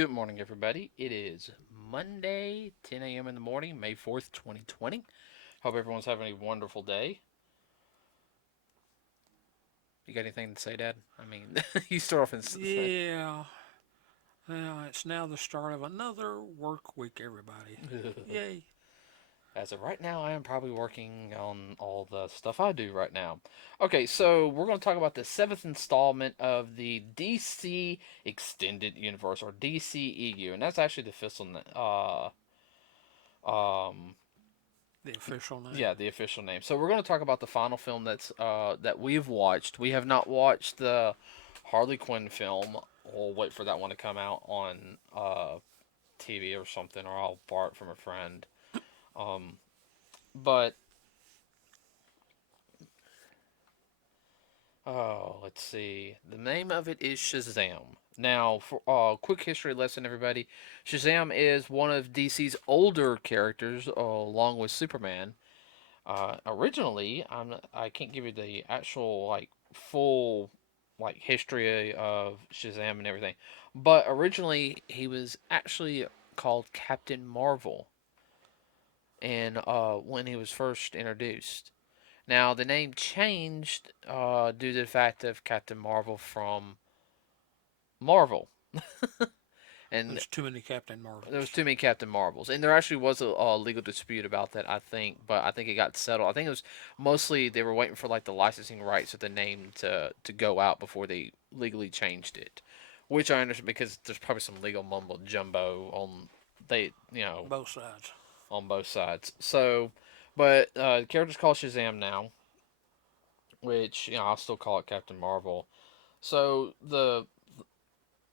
Good morning, everybody. It is Monday, 10 a.m. in the morning, May 4th, 2020. Hope everyone's having a wonderful day. You got anything to say, Dad? I mean, you start off and say. Yeah, now it's now the start of another work week, everybody. Yay. As of right now, I am probably working on all the stuff I do right now. Okay, so we're going to talk about the seventh installment of the DC Extended Universe, or DCEU, and that's actually the official, um, The official name. yeah, the official name. So we're going to talk about the final film that we've watched. We have not watched the Harley Quinn film. We'll wait for that one to come out on TV or something, or I'll borrow it from a friend. Um, but let's see. The name of it is Shazam. Now, for quick history lesson, everybody. Shazam is one of DC's older characters, along with Superman. Originally, I can't give you the actual full history of Shazam and everything, but originally he was actually called Captain Marvel, and when he was first introduced. Now the name changed due to the fact of Captain Marvel from Marvel, and There's too many Captain there was Marvels. too many Captain Marvels, and there actually was a legal dispute about that, I think, but I think it got settled. I think it was mostly they were waiting for the licensing rights of the name to go out before they legally changed it, which I understand because there's probably some legal mumbo jumbo on they Both sides. on both sides. So, but the character's called Shazam now, which I'll still call it Captain Marvel. So I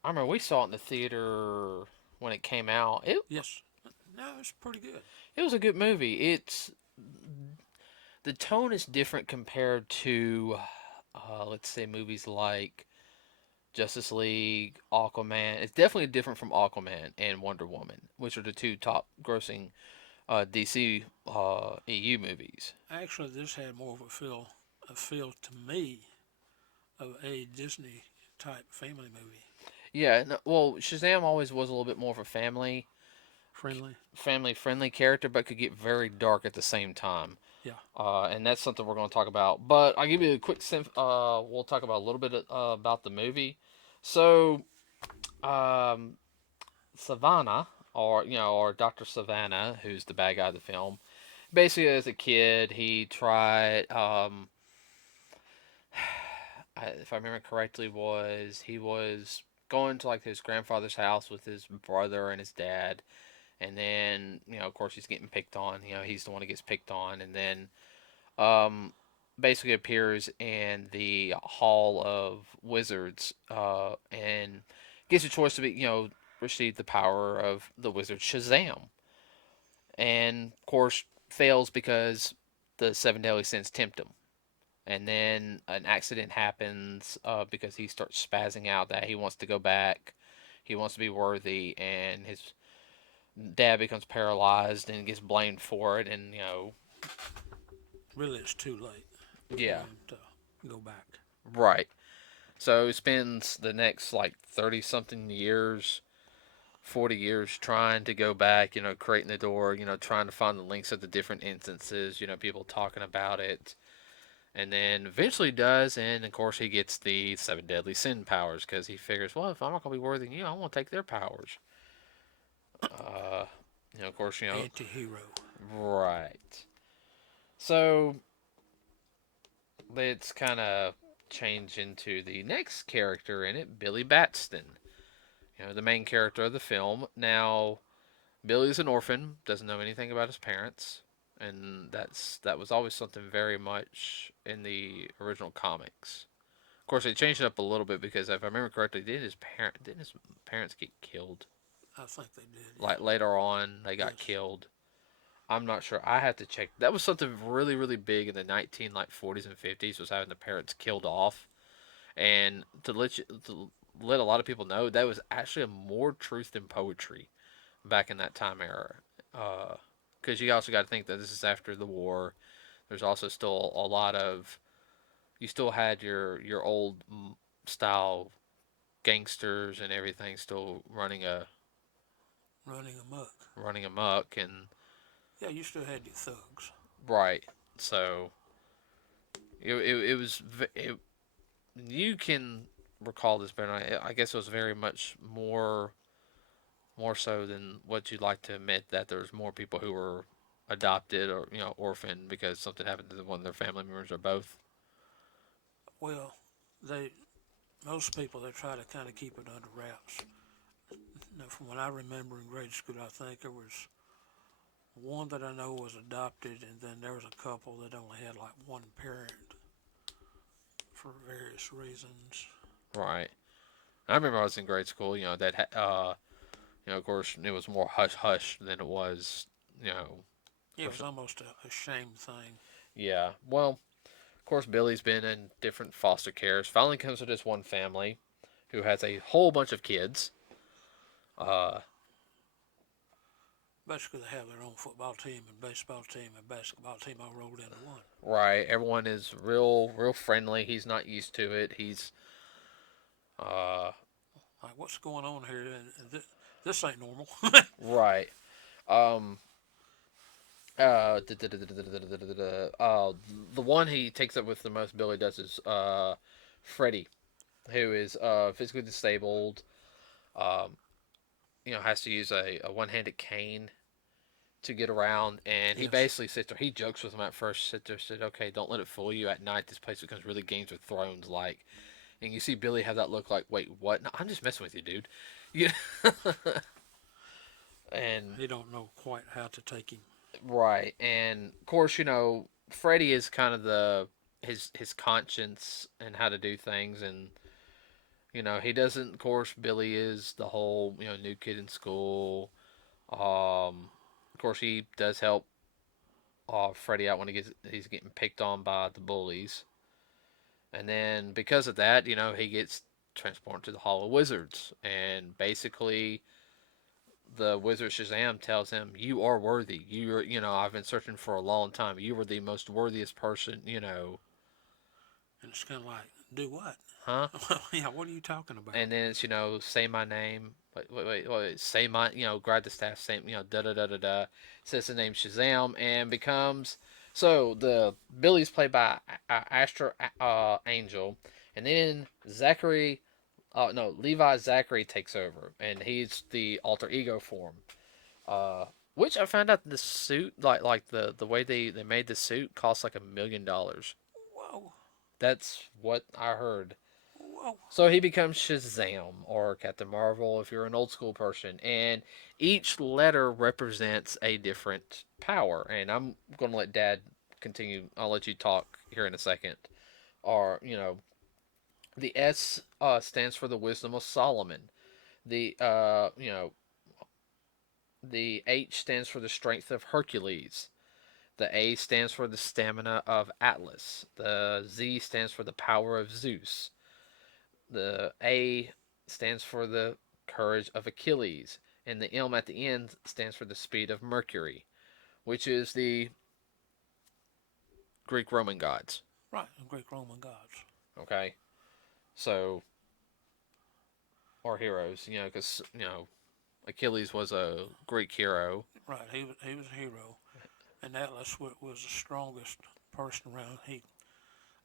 remember we saw it in the theater when it came out. Yes. No, it's pretty good. It was a good movie. The tone is different compared to, let's say, movies like Justice League, Aquaman. It's definitely different from Aquaman and Wonder Woman, which are the two top grossing DC EU movies. Actually, this had more of a feel to me of a Disney type family movie. Yeah, no, well, Shazam always was a little bit more of a Friendly. family friendly character, but could get very dark at the same time. Yeah. And that's something we're going to talk about. But I'll give you a quick. We'll talk about a little bit about the movie. So, um, Savannah, or Doctor Savannah, who's the bad guy of the film, basically as a kid he tried. If I remember correctly, he was going to his grandfather's house with his brother and his dad, and then of course he's getting picked on. He's the one who gets picked on, and then um, basically appears in the Hall of Wizards, and gets a choice to receive the power of the wizard Shazam, and of course fails because the seven deadly sins tempt him. And then an accident happens because he starts spazzing out that he wants to go back, he wants to be worthy, and his dad becomes paralyzed and gets blamed for it, and Really, it's too late for yeah, him to go back. right. So he spends the next 30 something years, 40 years trying to go back, creating the door, trying to find the links of the different instances, people talking about it. And then eventually does, and of course he gets the seven deadly sin powers because he figures, well, if I'm not going to be worthy than you, I want to take their powers. Uh, of course, Anti hero. right. So let's kind of change into the next character in it, Billy Batson. The main character of the film. Now, Billy's an orphan, doesn't know anything about his parents, and that was always something very much in the original comics. Of course, they changed it up a little bit because if I remember correctly, didn't his parents get killed? I think they did, Like yeah. later on, they got Yes. killed. I'm not sure. I have to check. That was something really, really big in the 40s and 50s was having the parents killed off, and to let a lot of people know that was actually a more truth than poetry back in that time era. Because you also got to think that this is after the war. There's also still a lot of you still had your old style gangsters and everything still running running amok. running amok, and Yeah, you still had your thugs. right. So it was you can recall this better. I guess it was very much more so than what you'd like to admit that there's more people who were adopted or orphaned because something happened to one of their family members or both. Well, they most people they try to kind of keep it under wraps. Now, from what I remember in grade school, I think there was one that I know was adopted, and then there was a couple that only had like one parent for various reasons. Right. I remember I was in grade school. Of course, it was more hush hush than it was. You know, Yeah, for it was almost a shame thing. yeah. Well, of course, Billy's been in different foster cares. Finally comes to this one family who has a whole bunch of kids. Uh, Basically, they have their own football team and baseball team and basketball team all rolled into one. right. Everyone is real friendly. He's not used to it. He's uh, Like, what's going on here? This ain't normal. right. Um, the one he takes up with the most Billy does is Freddie, who is physically disabled. Um, has to use a one-handed cane to get around, and he Yes. basically sits there. He jokes with him at first. Sit there, said, "Okay, don't let it fool you. At night, this place becomes really Games of Thrones like." And you see Billy have that look like, "Wait, what? No, I'm just messing with you, dude." Yeah, and He don't know quite how to take him. right, and of course, Freddie is kind of the his conscience and how to do things, and he doesn't. Of course, Billy is the whole new kid in school. Of course, he does help Freddie out when he's getting picked on by the bullies, and then because of that, he gets transported to the Hall of Wizards, and basically the wizard Shazam tells him, "You are worthy. I've been searching for a long time. You were the most worthiest person. And it's kind of like, do what? Huh?" Yeah, what are you talking about? And then it's say my name. Wait, say my grab the staff. Say da da da da da. Says the name Shazam and becomes the Billy's played by Astra Angel, and then Zachary. No, Levi Zachary takes over, and he's the alter ego form. Which I found out the suit, like the way they made the suit, cost like $1 million. Whoa, That's what I heard. whoa. So he becomes Shazam or Captain Marvel if you're an old school person, and each letter represents a different power. And I'm going to let Dad continue. I'll let you talk here in a second. Or the S stands for the wisdom of Solomon. The H stands for the strength of Hercules. The A stands for the stamina of Atlas. The Z stands for the power of Zeus. The A stands for the courage of Achilles, and the M at the end stands for the speed of Mercury, which is the Greek Roman gods. Right, the Greek Roman gods. Okay, so or heroes, because Achilles was a Greek hero. Right, he was a hero. And Atlas was the strongest person around. He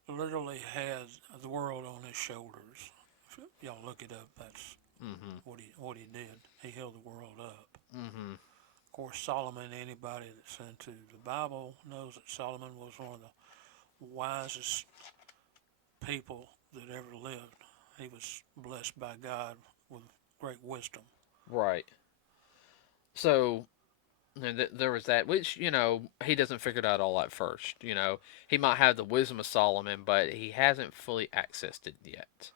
literally had the world on his shoulders. If y'all look it up, that's Mm-hmm. what he did. He held the world up. Mm-hmm. Of course, Solomon. Anybody that's into the Bible knows that Solomon was one of the wisest people that ever lived. He was blessed by God with great wisdom. Right. So there was that, which he doesn't figure it out all at first. He might have the wisdom of Solomon, but he hasn't fully accessed it yet.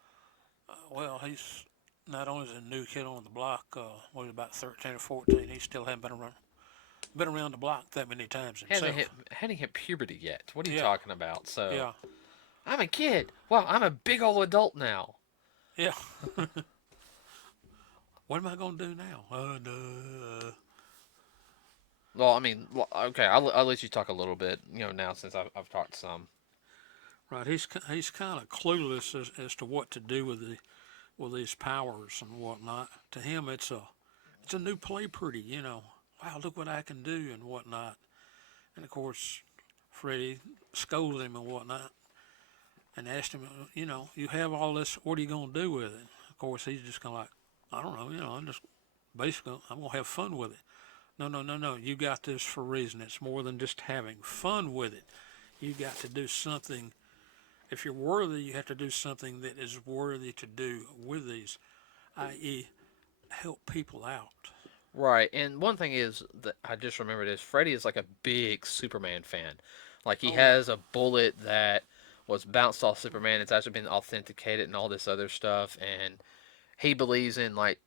Well, he's not only is a new kid on the block. What was about 13 or 14? He still hadn't been around the block that many times Hasn't himself. hit puberty yet. What are you Yeah, talking about? So yeah, I'm a kid. Well, I'm a big old adult now. yeah. What am I gonna do now? No. Well, I mean, okay, I'll let you talk a little bit. Now since I've talked some. Right, he's kind of clueless as to what to do with these powers and whatnot. To him, it's it's a new play pretty, Wow, look what I can do and whatnot. And of course, Freddie scolded him and whatnot and asked him, you have all this, what are you going to do with it? Of course, he's just kind of like, I don't know, I'm just basically, I'm going to have fun with it. No, no, no, no, you got this for a reason. It's more than just having fun with it. You got to do something. If you're worthy, you have to do something that is worthy to do with these, i.e., help people out. Right, and one thing is that I just remembered is Freddy is like a big Superman fan. Like he Oh, yeah. has a bullet that was bounced off Superman. It's actually been authenticated and all this other stuff, and he believes in like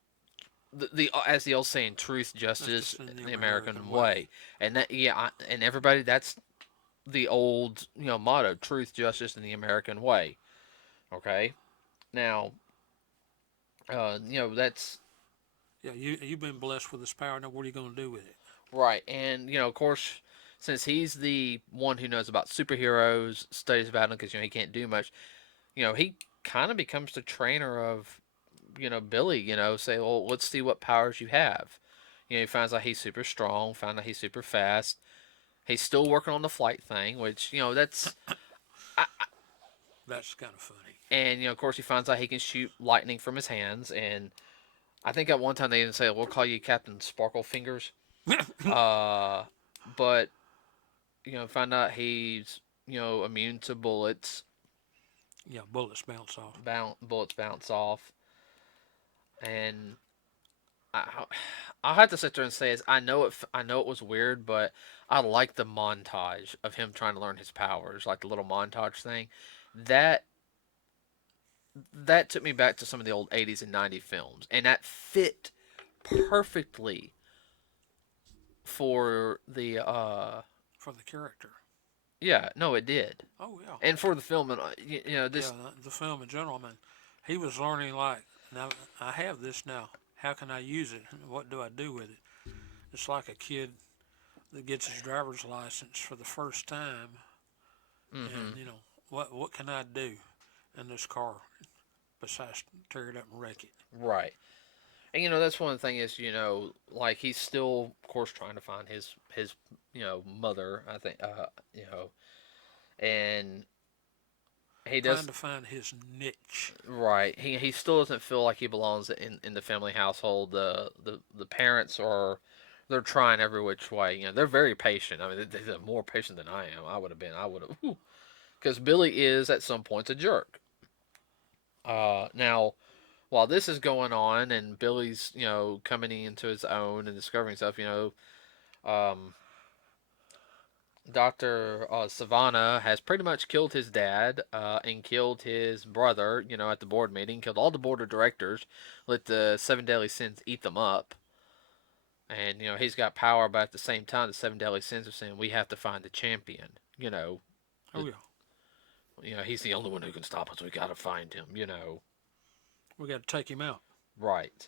the as the old saying, truth, That's justice, just in the the American American way. way, and that and everybody that's the old motto, truth, justice, and the American way. Okay, now that's Yeah, you've been blessed with this power. Now, what are you going to do with it? right, and of course, since he's the one who knows about superheroes, studies about them because he can't do much. He kind of becomes the trainer of Billy. Say, well, let's see what powers you have. He finds out he's super strong. Found out he's super fast. He's still working on the flight thing, which that's That's kind of funny. and of course he finds out he can shoot lightning from his hands. And I think at one time they even say we'll call you Captain Sparkle Fingers. Uh, but find out he's immune to bullets. Yeah, bullets bounce off. Bullets bounce off, and I I'll have to sit there and say is I know it was weird, but I like the montage of him trying to learn his powers, like the little montage thing. That that took me back to some of the old 80s and 90s films, and that fit perfectly for the For the character. yeah, no it did. Oh, yeah. And for the film and Yeah, this the film in general, I mean, he was learning, like, now I have this now. How can I use it? What do I do with it? It's like a kid that gets his driver's license for the first time, mhm and, what can I do in this car besides tear it up and wreck it? right. And that's one thing is like he's still of course trying to find his mother, I think, and he Trying does to find his niche. right. He still doesn't feel like he belongs in the family household. The parents are they're trying every which way. They're very patient. I mean, they're more patient than I am. I would have been. I would have because Billy is at some points a jerk. Now while this is going on and Billy's coming into his own and discovering stuff, um, Dr. Savannah has pretty much killed his dad and killed his brother, at the board meeting, killed all the board of directors, let the seven deadly sins eat them up. And, he's got power, but at the same time, the seven deadly sins are saying we have to find the champion. Oh, The, yeah. he's the only one who can stop us. We got to find him. We got to take him out. Right.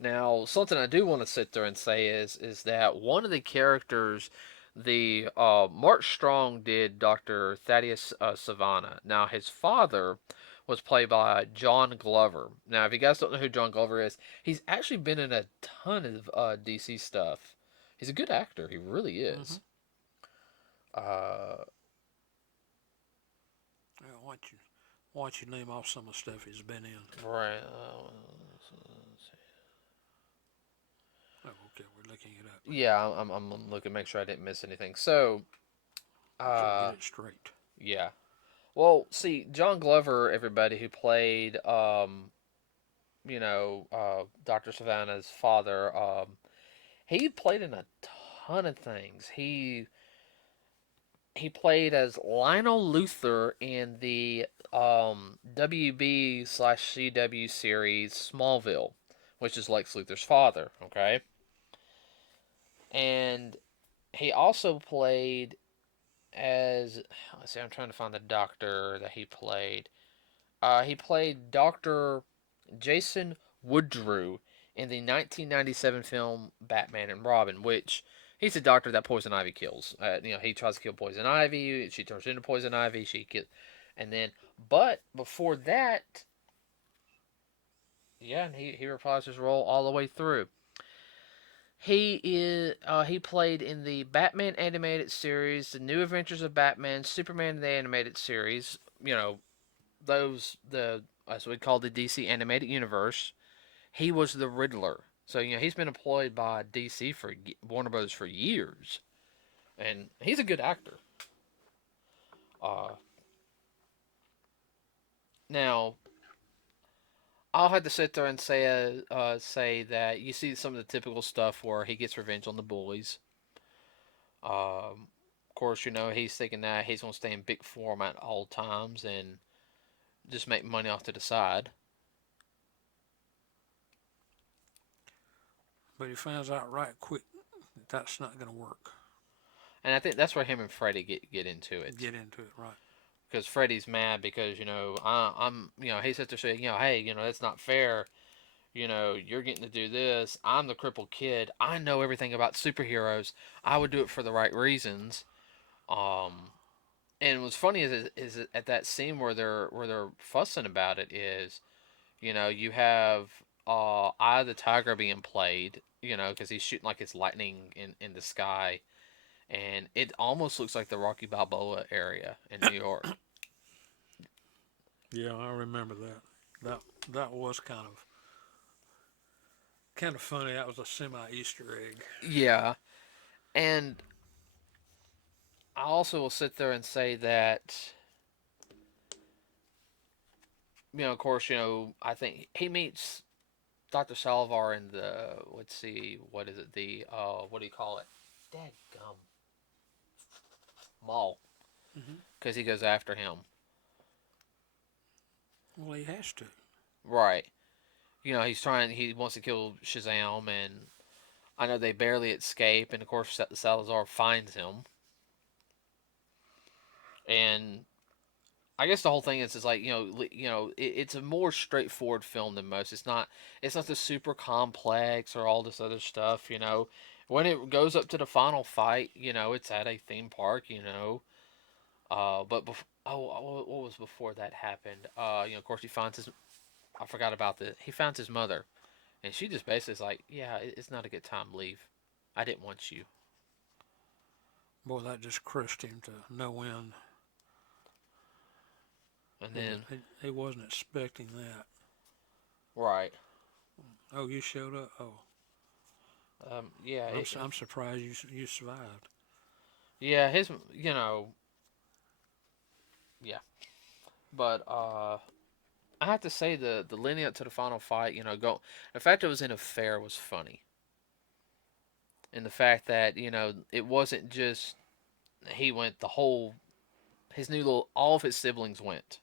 Now, something I do want to sit there and say is that one of the characters, the Mark Strong did Dr. Thaddeus Savannah. Now, his father was played by John Glover. Now, if you guys don't know who John Glover is, he's actually been in a ton of DC stuff. He's a good actor. He really Mm-hmm. is. Uh, Yeah, why don't you name off some of the stuff he's been in? right. Oh, okay, we're looking it up. Yeah, I'm looking, make sure I didn't miss anything. So, So get uh, it straight. yeah. Well, see, John Glover, everybody who played, Dr. Savannah's father, he played in a ton of things. He played as Lionel Luthor in the WB/CW series Smallville, which is Lex Luthor's father. Okay, and he also played as let's see, I'm trying to find the doctor that he played. He played Doctor Jason Woodrue in the 1997 film Batman and Robin, which he's a doctor that Poison Ivy kills. He tries to kill Poison Ivy. She turns into Poison Ivy. And then, but before that, yeah, and he reprised his role all the way through. he played in the Batman animated series, the New Adventures of Batman, Superman the animated series. Those the as we call the DC animated universe. He was the Riddler. So he's been employed by DC for Warner Brothers for years, and he's a good actor. Uh, Now I'll have to sit there and say that you see some of the typical stuff where he gets revenge on the bullies. Of course, he's thinking that he's going to stay in big form at all times and just make money off to the side. But he finds out right quick that that's not going to work. And I think that's where him and Freddy get into it. Get into it, right? Because Freddy's mad because I'm he sits there saying hey that's not fair. You're getting to do this. I'm the crippled kid. I know everything about superheroes. I would do it for the right reasons. Um, and what's funny is at that scene where they're fussing about it is you have Eye of the Tiger being played. Because he's shooting like it's lightning in the sky, and it almost looks like the Rocky Balboa area in New York. Yeah, I remember that. That that was kind of funny. That was a semi Easter egg. Yeah, and I also will sit there and say that of course, I think he meets Dr. Salvar in the let's see, what is it? The what do you call it? Dad gum mall, Hmm. because he goes after him. Well, he has to. Right. He wants to kill Shazam, and I know they barely escape, and of course Salazar finds him, and I guess the whole thing is like it's a more straightforward film than most. It's not the super complex or all this other stuff. When it goes up to the final fight, it's at a theme park. But what was before that happened? Of course he finds his. I forgot about the. He finds his mother, and she just basically is like, "Yeah, it's not a good time. Leave. I didn't want you." Boy, that just crushed him to no end. And He, then he wasn't expecting that. right, Oh, you showed up. Oh, yeah, I'm surprised you survived. yeah, his yeah, but I have to say the leading up to the final fight, the fact it was in a fair was funny, and the fact that it wasn't just he went, the whole his new little all of his siblings went.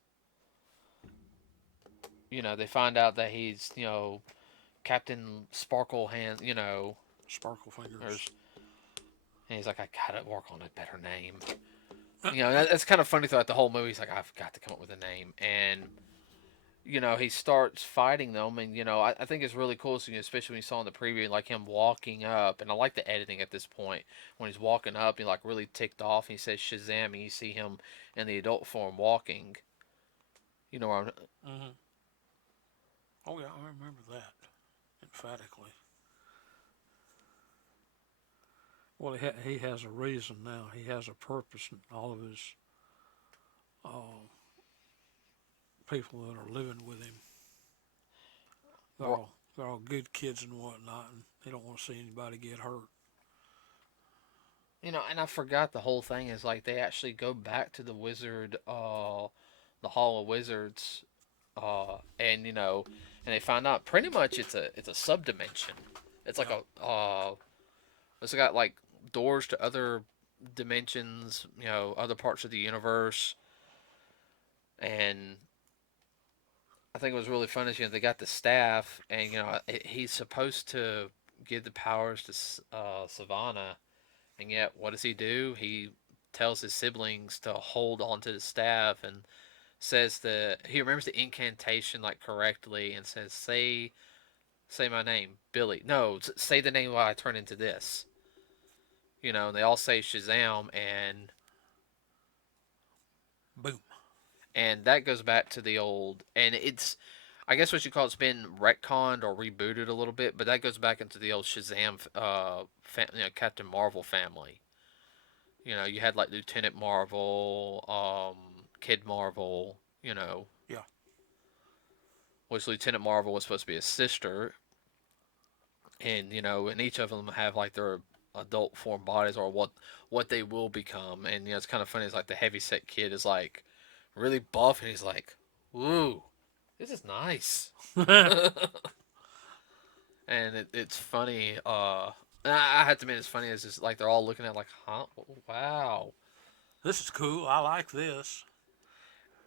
They find out that he's Captain Sparkle Hand, Sparkle or fingers. and he's like, I gotta work on a better name. That's kind of funny throughout the whole movie. He's like, I've got to come up with a name, and he starts fighting them, and I think it's really cool, so, especially when you saw in the preview, like him walking up, and I like the editing at this point when he's walking up, he like really ticked off, and he says Shazam, and you see him in the adult form walking. You know where I'm, Hmm. Oh yeah, I remember that emphatically. Well, he has a reason now. He has a purpose, and all of his uh, people that are living with him, they're all good kids and whatnot, and they don't want to see anybody get hurt. and I forgot the whole thing is like they actually go back to the Hall of Wizards, and they find out pretty much it's a subdimension. It's like Yeah, it's got like doors to other dimensions, other parts of the universe, and I think it was really fun is they got the staff, and he's supposed to give the powers to Savannah, and yet what does he do? He tells his siblings to hold on to the staff and says that he remembers the incantation like correctly and says, say my name, Billy. No, say the name while I turn into this. And they all say Shazam, boom. and that goes back to the old, and it's I guess what you call it's been retconned or rebooted a little bit, but that goes back into the old Shazam, Captain Marvel family. You had like Lieutenant Marvel, Kid Marvel, Yeah. which Lieutenant Marvel was supposed to be his sister, and each of them have like their adult form bodies or what they will become, and it's kind of funny. It's like the heavyset kid is like really buff, and he's like, "Ooh, this is nice," and it's funny. I have to admit, it's funny. It's just like they're all looking at like, "Huh, wow." This is cool. I like this.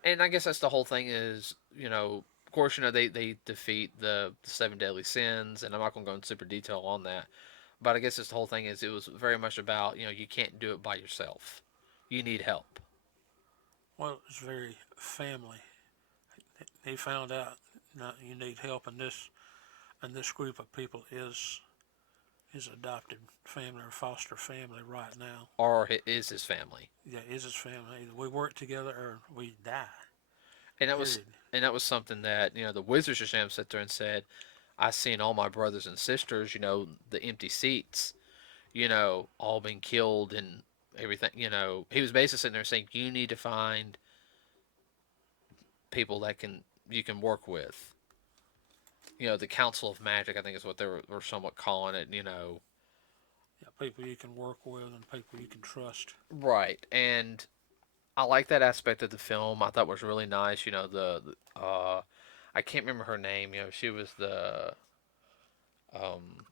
And I guess that's the whole thing is, of course, they defeat the seven deadly sins, and I'm not going to go into super detail on that. But I guess this the whole thing is it was very much about, you can't do it by yourself. You need help. Well, it's very family. He found out you need help, and this group of people is his adopted family or foster family right now. Or it is his family. Yeah, is his family. Either we work together or we die. And that was Period. and that was something that, the Wizards of Sham sat there and said, I seen all my brothers and sisters, the empty seats, all been killed and everything. He was basically sitting there saying, you need to find people that you can work with. The Council of Magic, I think is what were somewhat calling it. Yeah, people you can work with and people you can trust. Right. And I like that aspect of the film. I thought was really nice. The I can't remember her name. She was the um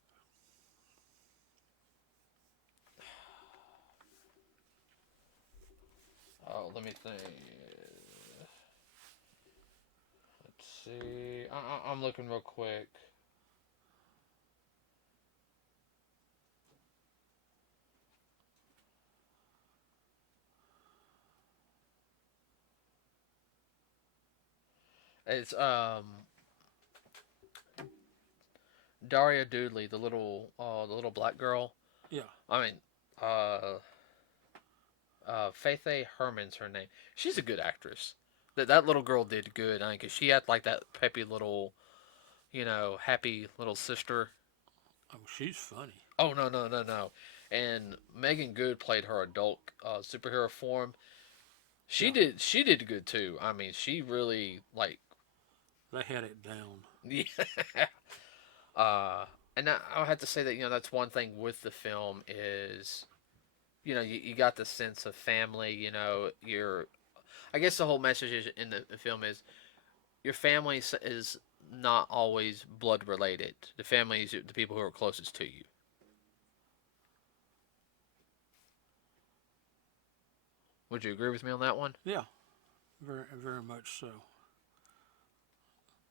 oh, let me think. Let's see. I'm looking real quick. It's Daria Doodley, the little black girl. Yeah, I mean, uh Faith A. Herman's her name. She's a good actress. That little girl did good. I mean, 'cause she had like that peppy little, happy little sister. oh, she's funny. Oh no no no no! And Megan Good played her adult superhero form. She Yeah, did she did good too. I mean, she really like they had it down. yeah. Uh, and I have to say that that's one thing with the film is you got the sense of family. You're I guess the whole message in the film is your family is not always blood related. The family is the people who are closest to you. Would you agree with me on that one? Yeah, very much so.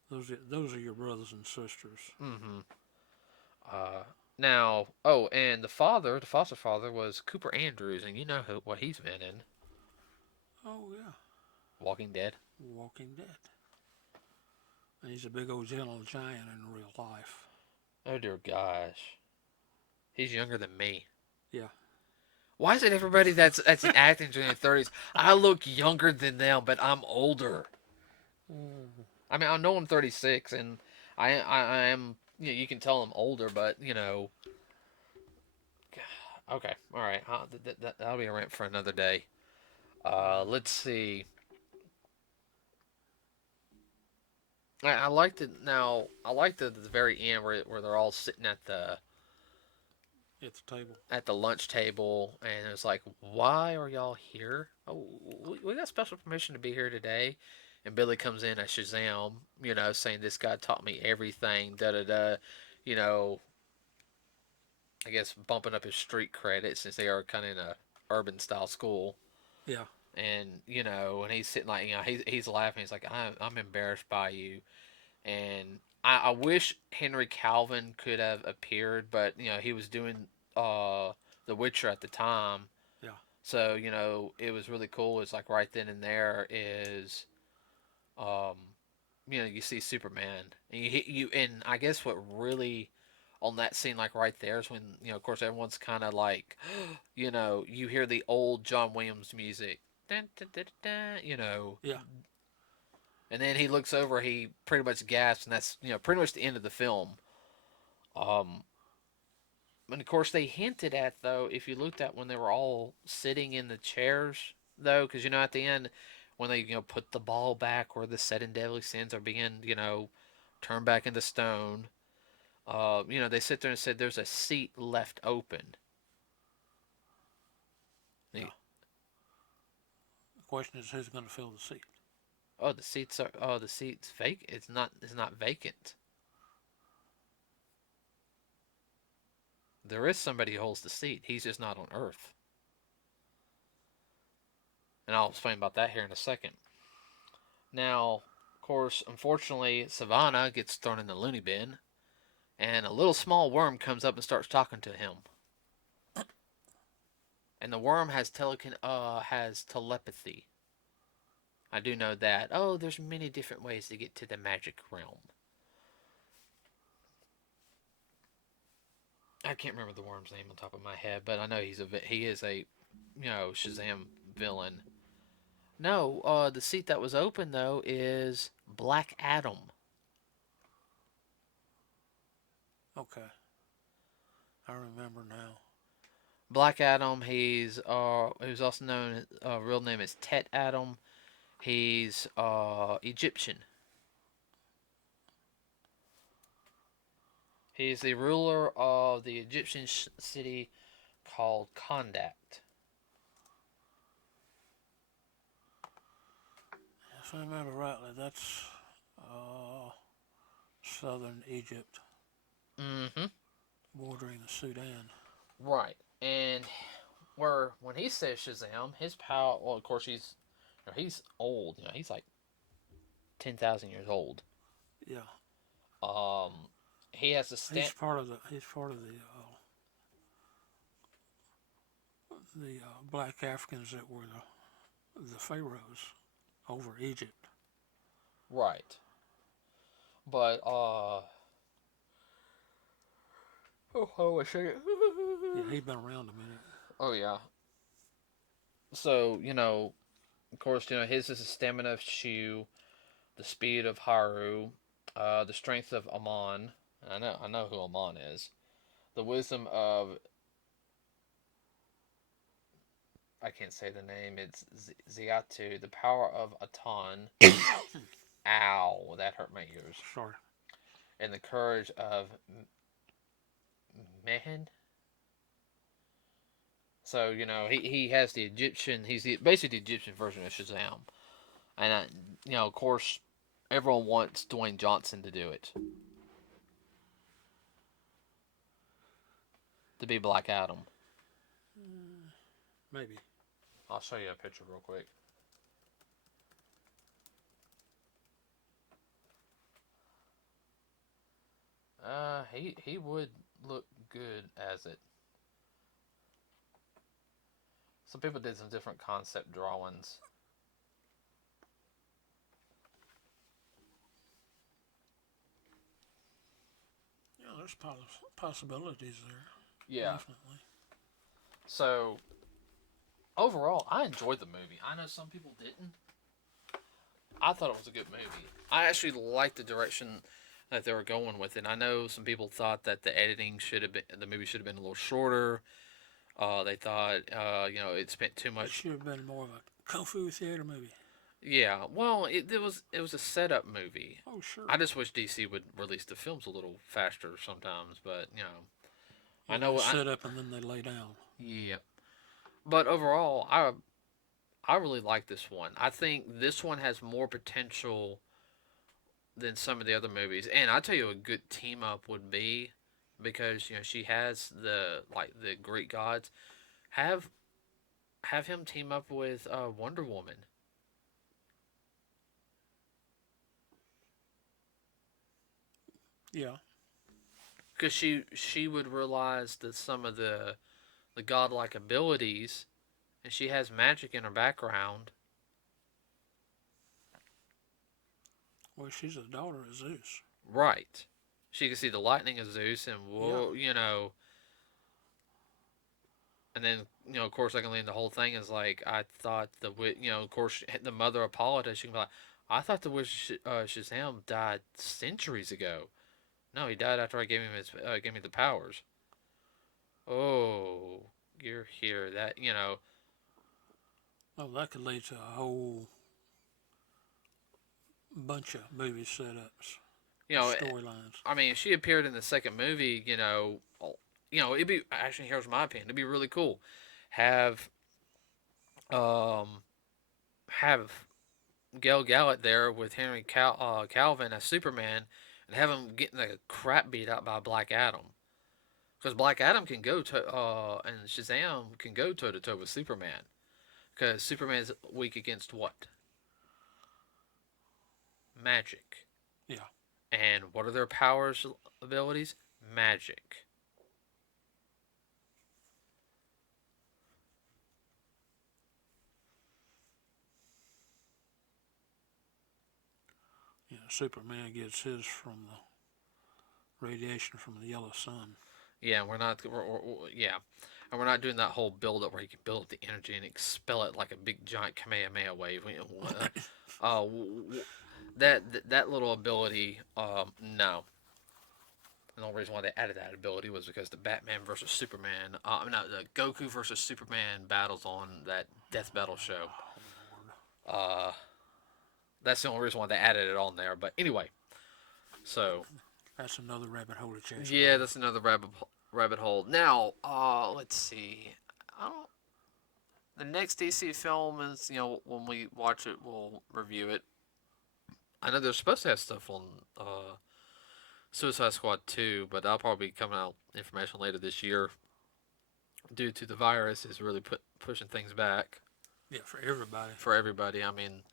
Those are your brothers and sisters. Mm-hmm. Uh, Now, and the foster father was Cooper Andrews, and you know what he's been in. Oh yeah, Walking Dead. Walking Dead. And he's a big old gentle giant in real life. Oh dear gosh, he's younger than me. Yeah. Why is it everybody that's in acting during their 30s? I look younger than them, but I'm older. I mean, I know I'm 36, and I am. You can tell I'm older, but okay, all right. That'll be a rant for another day. Let's see. I liked it. Now I liked it at the very end where they're all sitting At the table. at the lunch table, and it's like, why are y'all here? Oh, we got special permission to be here today. And Billy comes in as Shazam, saying this guy taught me everything, da da da. You know, I guess bumping up his street credit since they are kind of in a urban style school. Yeah. And and he's sitting like he's laughing. He's like, I'm embarrassed by you. And I wish Henry Calvin could have appeared, but he was doing The Witcher at the time, Yeah. so it was really cool. It's like right then and there is um you see Superman, and and I guess what really on that scene like right there is when of course everyone's kind of like you hear the old John Williams music, dun, dun, dun, dun, Yeah. And then he looks over, he pretty much gasps, and that's pretty much the end of the film. Um, and of course they hinted at though if you looked at when they were all sitting in the chairs though, because at the end when they put the ball back where the seven deadly sins are being turned back into stone. They sit there and said there's a seat left open. Yeah. The question is who's going to fill the seat. Oh, the seat's vacant. It's not vacant. There is somebody who holds the seat. He's just not on Earth. And I'll explain about that here in a second. Now, of course, unfortunately, Savannah gets thrown in the loony bin, and a little small worm comes up and starts talking to him. And the worm has telepathy. I do know that. Oh, there's many different ways to get to the magic realm. I can't remember the worm's name on top of my head, but I know he is a Shazam villain. No, the seat that was open though is Black Adam. Okay. I remember now. Black Adam. He's also known. Real name is Tet Adam. He's Egyptian. He's the ruler of the Egyptian city called Kondak. If I remember rightly, that's southern Egypt, Mm-hmm. bordering the Sudan. Right. And when he says Shazam, his power. Well, of course he's old. He's like 10,000 years old. Yeah. Um, he has to stand. He's part of the black Africans that were the pharaohs over Egypt. Right. But oh, I show you. Yeah, he's been around a minute. Oh yeah. So of course, his is the stamina of Shu, the speed of Haru, the strength of Amon. I know who Amon is. The wisdom of I can't say the name. It's Ziatu. The power of Aton. Ow, that hurt my ears. Sorry. And the courage of Mehen. So he has the Egyptian. He's basically the Egyptian version of Shazam, and of course, everyone wants Dwayne Johnson to do it, to be Black Adam. Maybe. I'll show you a picture real quick. He would look good as it. Some people did some different concept drawings. Yeah, there's possibilities there. Yeah. Definitely. So overall, I enjoyed the movie. I know some people didn't. I thought it was a good movie. I actually liked the direction that they were going with it. I know some people thought that the movie should have been a little shorter. They thought, it spent too It much. should have been more of a kung fu theater movie. Yeah, well, it was a setup movie. Oh, sure. I just wish DC would release the films a little faster sometimes, but Yeah, I know they set up and then they lay down. Yeah, but overall, I really like this one. I think this one has more potential than some of the other movies, and I tell you, a good team up would be because she has the Greek gods. Have him team up with Wonder Woman. Yeah. Because she would realize that some of the godlike abilities, and she has magic in her background. Well, she's the daughter of Zeus. Right. She can see the lightning of Zeus, and and then of course, I can lean the whole thing is like I thought of course, the mother of Hippolyta. She can be like, I thought the wizard Shazam died centuries ago. No, he died after I gave me the powers. Oh, you're here. That Oh, that could lead to a whole bunch of movie setups you or know. storylines. I mean, if she appeared in the second movie, it'd be actually here's my opinion. It'd be really cool. Have um have Gail Gallup there with Calvin as Superman, and have him getting the crap beat out by Black Adam. Because Black Adam can go to and Shazam can go toe to toe with Superman. Because Superman's weak against what? Magic. Yeah. And what are their powers abilities? Magic. Superman gets his from the radiation from the yellow sun. Yeah, yeah, and we're not doing that whole build up where you can build up the energy and expel it like a big giant Kamehameha wave. Uh, that little ability, no. The only reason why they added that ability was because the Batman versus Superman, no, the Goku versus Superman battles on that Death Battle show. Uh, that's the only reason why they added it on there. But anyway, so That's another rabbit hole to chase. yeah, that's another rabbit hole. Now, let's see. I don't. The next DC film is, when we watch it, we'll review it. I know they're supposed to have stuff on Suicide Squad 2, but that'll probably be coming out information later this year due to the virus is really pushing things back. Yeah, for everybody. For everybody. I mean,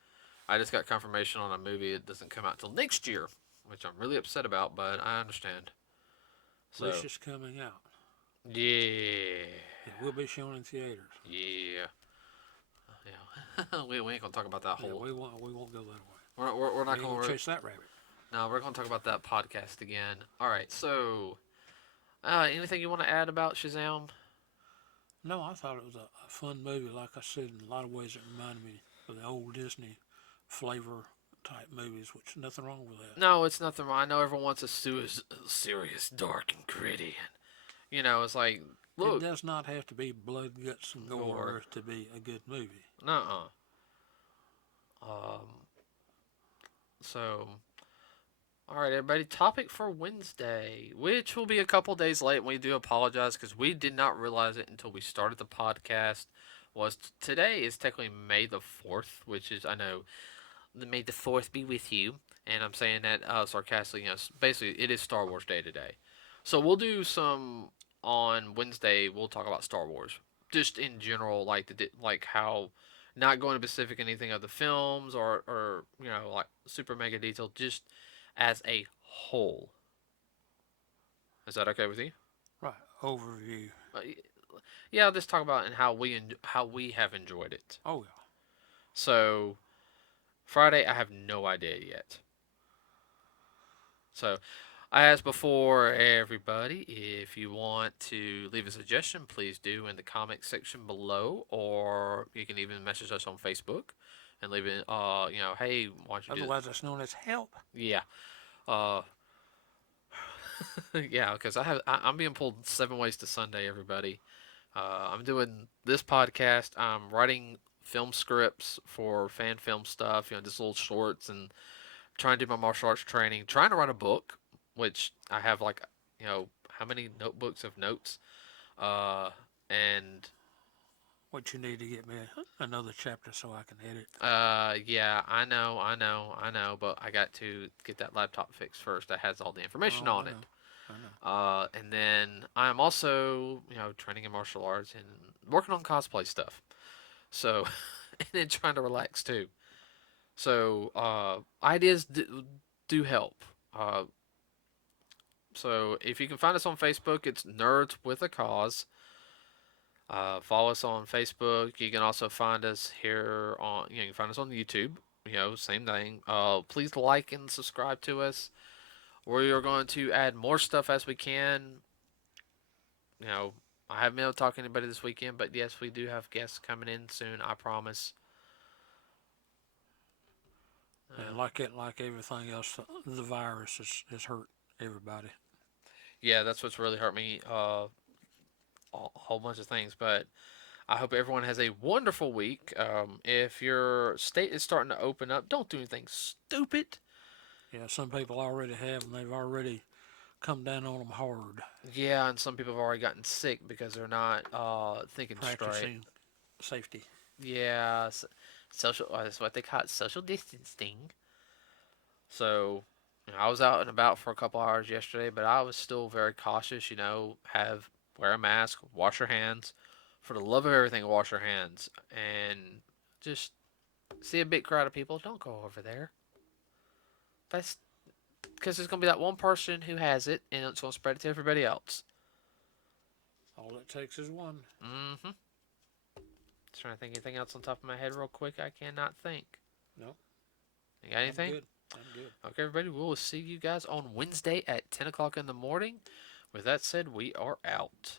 I just got confirmation on a movie. It doesn't come out till next year, which I'm really upset about, but I understand. So, at least it's coming out. Yeah. It will be shown in theaters. Yeah. Yeah. we ain't gonna talk about that whole. Yeah, we won't go that way. We're not gonna chase that rabbit. No, we're gonna talk about that podcast again. All right. So, anything you want to add about Shazam? No, I thought it was a fun movie. Like I said, in a lot of ways, it reminded me of the old Disney flavor type movies, which nothing wrong with that. No, it's nothing wrong. I know everyone wants a serious, dark, and gritty, and it's like, look, it does not have to be blood, guts, and gore to be a good movie. Nuh-uh. So, all right, everybody. Topic for Wednesday, which will be a couple days late. We do apologize because we did not realize it until we started the podcast. Was today is technically May the 4th, which is, I know, May the 4th be with you, and I'm saying that sarcastically. Basically, it is Star Wars Day today, so we'll do some on Wednesday. We'll talk about Star Wars, just in general, like how. Not going to specific anything of the films or like super mega detail, just as a whole. Is that okay with you? Right. Overview. Yeah, I'll just talk about and how we have enjoyed it. Oh yeah. So Friday, I have no idea yet. So as before, everybody, if you want to leave a suggestion, please do in the comment section below, or you can even message us on Facebook and leave it. Hey, why don't you Otherwise, it's known as help. Yeah. Yeah, because I'm being pulled 7 ways to Sunday, everybody. I'm doing this podcast. I'm writing film scripts for fan film stuff, just little shorts, and trying to do my martial arts training. Trying to write a book, which I have how many notebooks of notes, and what you need to get me another chapter so I can edit. Yeah, I know, but I got to get that laptop fixed first. That has all the information on it. I know. And then I'm also, training in martial arts and working on cosplay stuff. So, and then trying to relax too. So, ideas do help. So if you can find us on Facebook, it's Nerds with a Cause. Follow us on Facebook. You can also find us here on. You can find us on YouTube. Same thing. Please like and subscribe to us. We are going to add more stuff as we can. I haven't been able to talk to anybody this weekend, but yes, we do have guests coming in soon. I promise. And And like everything else, the virus has hurt everybody. Yeah, that's what's really hurt me. A whole bunch of things, but I hope everyone has a wonderful week. If your state is starting to open up, don't do anything stupid. Yeah, some people already have, and they've already come down on them hard, Yeah, and some people have already gotten sick because they're not thinking straight. practicing safety. Yeah, social. That's what they call it, social distancing. So, I was out and about for a couple hours yesterday, but I was still very cautious. Have wear a mask, wash your hands. For the love of everything, wash your hands, and just see a big crowd of people. Don't go over there. That's because there's gonna be that one person who has it, and it's gonna spread it to everybody else. All it takes is one. Mm-hmm. Just trying to think anything else on top of my head real quick. I cannot think. No, You got anything? I'm good. I'm good. Okay, everybody. We will see you guys on Wednesday at 10 o'clock in the morning. With that said, we are out.